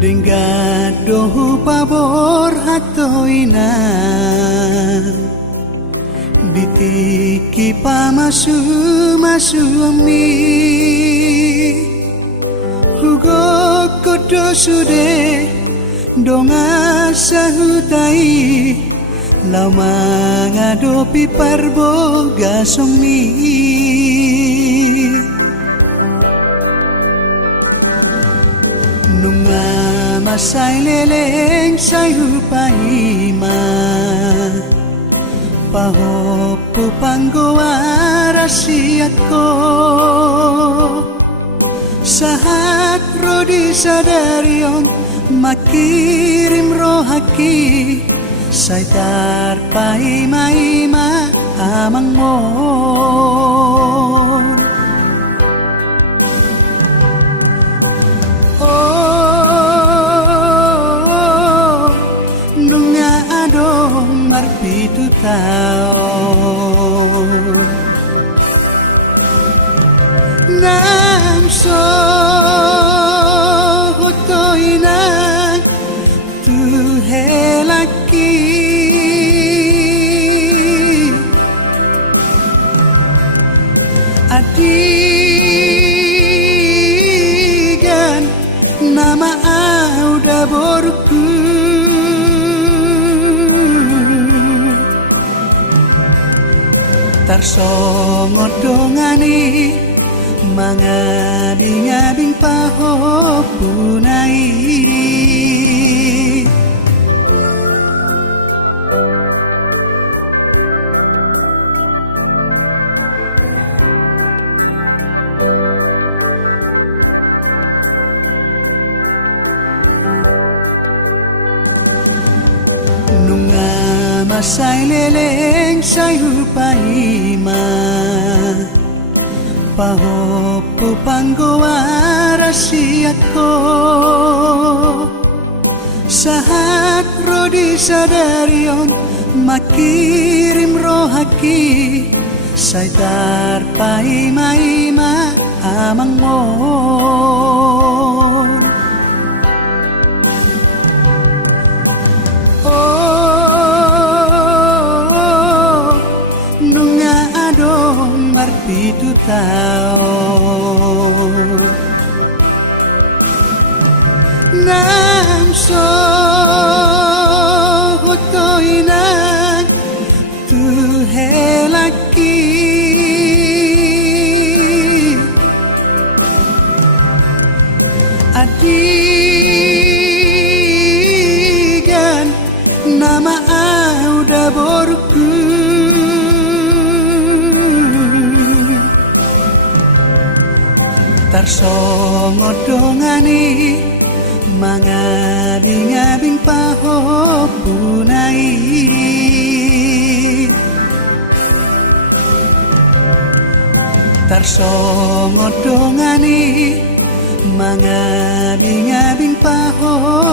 Dengadoh pabor hatoina Bitiki pamasu ami Hugo kodo sude donga sahutai Lama ngadopi parboga songi Nunga masay leleng say hupaima Pahopo panggoa rasiat ko Sahat rodi sadarion makirim rohaki Saitar paima-ima amang mo Marpitu taon Namso hotoina tuhelaki Adigan nama auda borku Tarsongot dongani mangabing-abing pahopunai Nunga masay leleng say hupaima Pahopo panggoa rasiat ko Sahat rodi sadarion makirim rohaki Saitar paima-ima amang mon Marpitu taon Namso hotoina tuhelaki Adigan nama auda borku Tarsongot dongani mangabing-abing pahopunai Tarsongot dongani mangabing-abing pahopunai